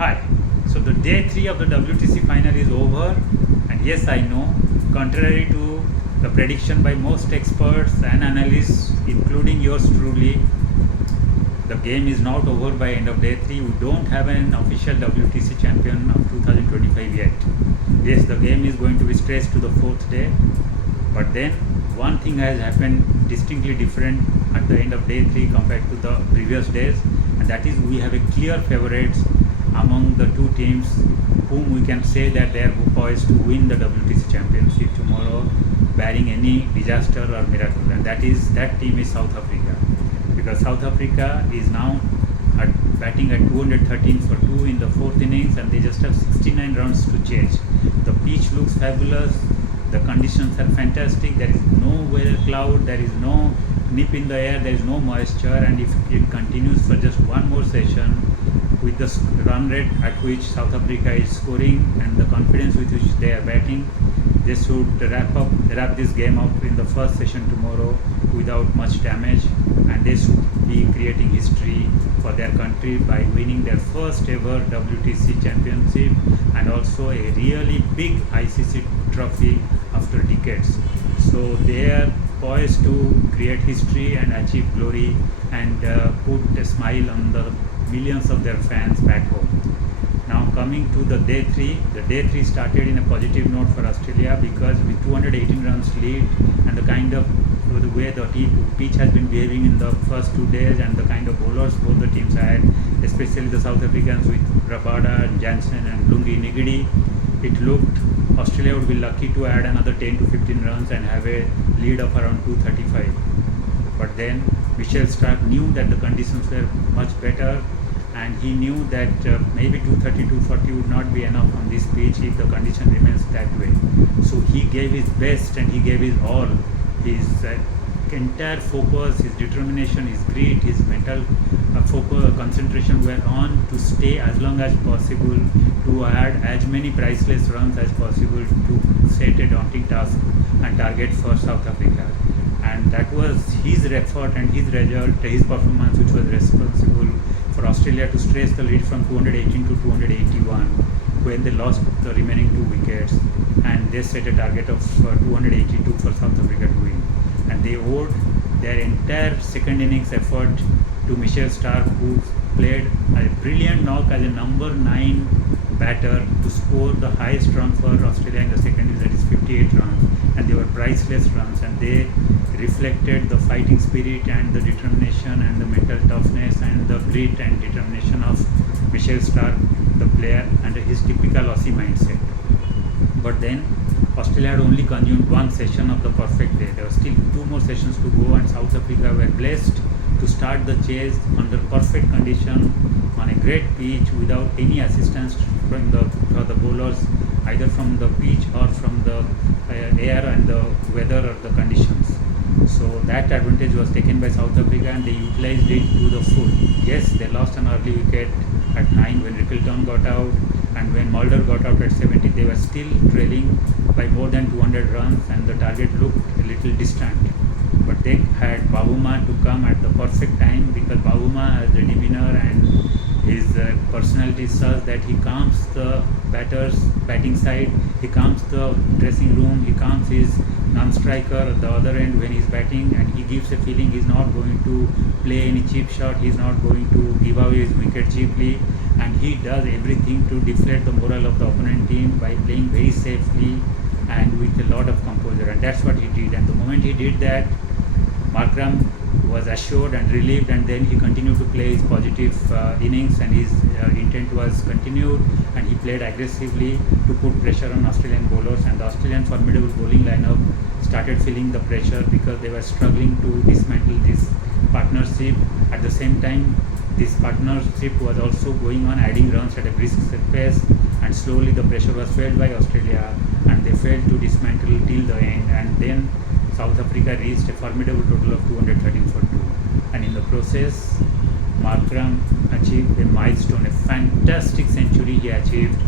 Hi. So the day 3 of the WTC final is over, and yes, I know, contrary to the prediction by most experts and analysts, including yours truly, the game is not over by end of day 3. We don't have an official WTC champion of 2025 yet. Yes, the game is going to be stretched to the 4th day, but then one thing has happened distinctly different at the end of day 3 compared to the previous days, and that is we have a clear favorites among the two teams whom we can say that they are poised to win the WTC championship tomorrow, barring any disaster or miracle, and that team is South Africa, because South Africa is now batting at 213 for 2 in the 4th innings, and they just have 69 runs to chase. The pitch looks fabulous, the conditions are fantastic, there is no weather cloud, there is no nip in the air, there is no moisture, and if it continues for just one more session with the run rate at which South Africa is scoring and the confidence with which they are batting, they should wrap this game up in the first session tomorrow without much damage, and they should be creating history for their country by winning their first ever WTC championship and also a really big ICC trophy after decades. So they are poised to create history and achieve glory and put a smile on the millions of their fans back home. Now coming to the day 3, the day 3 started in a positive note for Australia, because with 218 runs lead and the kind of the way the pitch has been behaving in the first 2 days and the kind of bowlers both the teams had, especially the South Africans with Rabada and Jansen and Lungi Nigidi, it looked Australia would be lucky to add another 10 to 15 runs and have a lead of around 235. But then Michelle Stark knew that the conditions were much better, and he knew that maybe 230, 240 would not be enough on this pitch if the condition remains that way. So he gave his best and he gave his all. His entire focus, his determination, his grit, his mental focus, concentration were on to stay as long as possible, to add as many priceless runs as possible, to set a daunting task and target for South Africa. And that was his effort and his result, his performance, which was responsible for Australia to stretch the lead from 218 to 281 when they lost the remaining 2 wickets, and they set a target of 282 for South Africa to win. And they owed their entire second innings effort to Michelle Stark, who played a brilliant knock as a number 9 batter to score the highest run for Australia in the second innings, that is 58 runs, and they were priceless runs, and they reflected the fighting spirit and the determination and the mental toughness and the grit and determination of Michelle Stark, the player, and his typical Aussie mindset. But then Australia had only consumed one session of the perfect day. There were still 2 more sessions to go, and South Africa were blessed to start the chase under perfect condition on a great pitch without any assistance from the bowlers, either from the pitch or from the air and the weather or the conditions. So that advantage was taken by South Africa, and they utilized it to the full. Yes, they lost an early wicket at 9 when Rickleton got out, and when Mulder got out at 70, they were still trailing by more than 200 runs, and the target looked a little distant. But they had Bavuma to come at the perfect time, because Bavuma has the demeanor and his personality is such that he calms the batter's batting side, he calms the dressing room, he calms his non-striker at the other end when he's batting, and he gives a feeling he's not going to play any cheap shot, he's not going to give away his wicket cheaply, and he does everything to deflate the morale of the opponent team by playing very safely and with a lot of composure, and that's what he did. And the moment he did that, Markram was assured and relieved, and then he continued to play his positive innings, and his intent was continued, and he played aggressively to put pressure on Australian bowlers, and the Australian formidable bowling lineup started feeling the pressure because they were struggling to dismantle this partnership. At the same time, this partnership was also going on adding runs at a brisk pace, and slowly the pressure was felt by Australia, and they failed to dismantle till the end, and then South Africa reached a formidable total of 213 for 2, and in the process Markram achieved a milestone, a fantastic century he achieved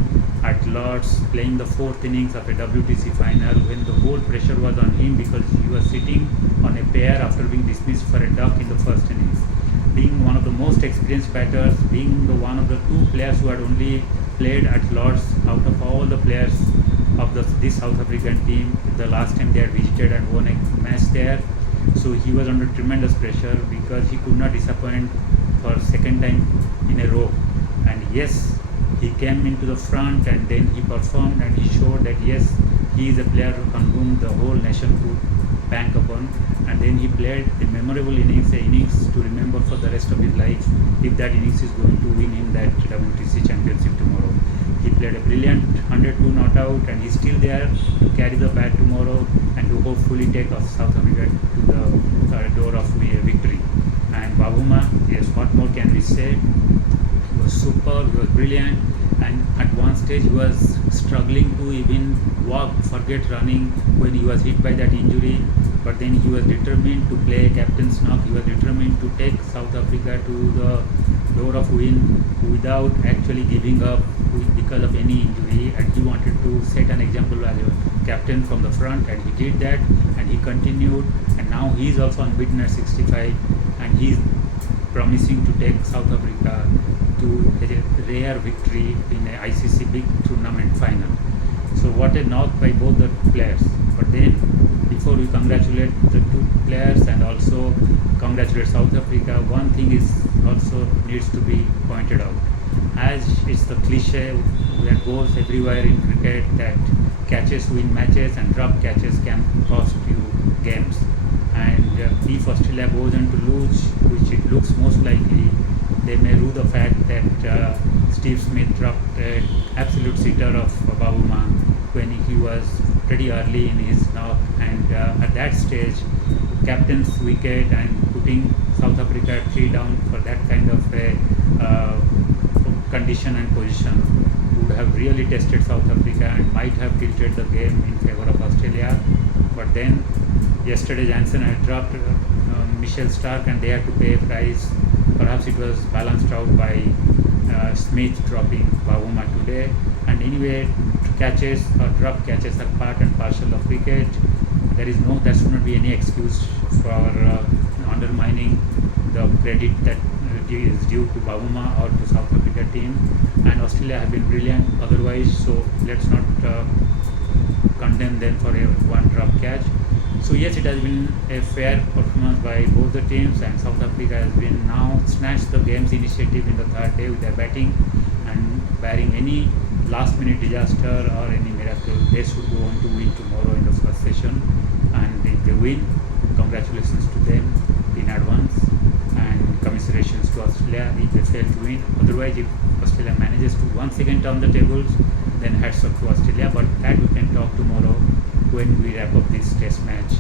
at Lord's, playing the 4th innings of a WTC final when the whole pressure was on him because he was sitting on a pair after being dismissed for a duck in the first innings. being one of the most experienced batters, being the one of the two players who had only played at Lords out of all the players of this South African team the last time they had visited and won a match there. So he was under tremendous pressure because he could not disappoint for second time in a row. And yes, he came into the front and then he performed and he showed that yes, he is a player on whom the whole nation could bank upon. And then he played a memorable innings, to remember for the rest of his life if that innings is going to win him that WTC championship tomorrow. He played a brilliant 102 not out and he's still there to carry the bat tomorrow and to hopefully take South Africa to the door of victory. And Bavuma, yes, what more can we say? He was superb, he was brilliant, and at one stage he was struggling to even walk, forget running when he was hit by that injury. But then he was determined to play captain's knock. He was determined to take South Africa to the door of win without actually giving up because of any injury. And he wanted to set an example as a captain from the front, and he did that. And he continued. And now he is also unbeaten at 65, and he is promising to take South Africa to a rare victory in a ICC big tournament final. So what a knock by both the players. But then before we congratulate the two players and also congratulate South Africa, one thing is also needs to be pointed out. As it's the cliche that goes everywhere in cricket that catches win matches and drop catches can cost you games. And if Australia goes on to lose, which it looks most likely, they may rue the fact that Steve Smith dropped an absolute sitter of Bavuma when he was pretty early in his knock, and at that stage captain's wicket and putting South Africa at 3 down for that kind of a condition and position would have really tested South Africa and might have tilted the game in favor of Australia. But then yesterday Jansen had dropped Michelle Stark and they had to pay a price. Perhaps it was balanced out by Smith dropping Bavuma today. And anyway, catches or drop catches are part and parcel of cricket. There should not be any excuse for undermining the credit that is due to Bavuma or to South Africa team. And Australia have been brilliant otherwise, so let's not condemn them for a one drop catch. So yes, it has been a fair performance by both the teams, and South Africa has been now snatched the game's initiative in the third day with their batting, and barring any last minute disaster or any miracle, they should go on to win tomorrow in the first session. And if they win, congratulations to them in advance, and commiserations to Australia if they fail to win. Otherwise, if Australia manages to once again turn the tables, then hats off to Australia. But that we can talk tomorrow when we wrap up this test match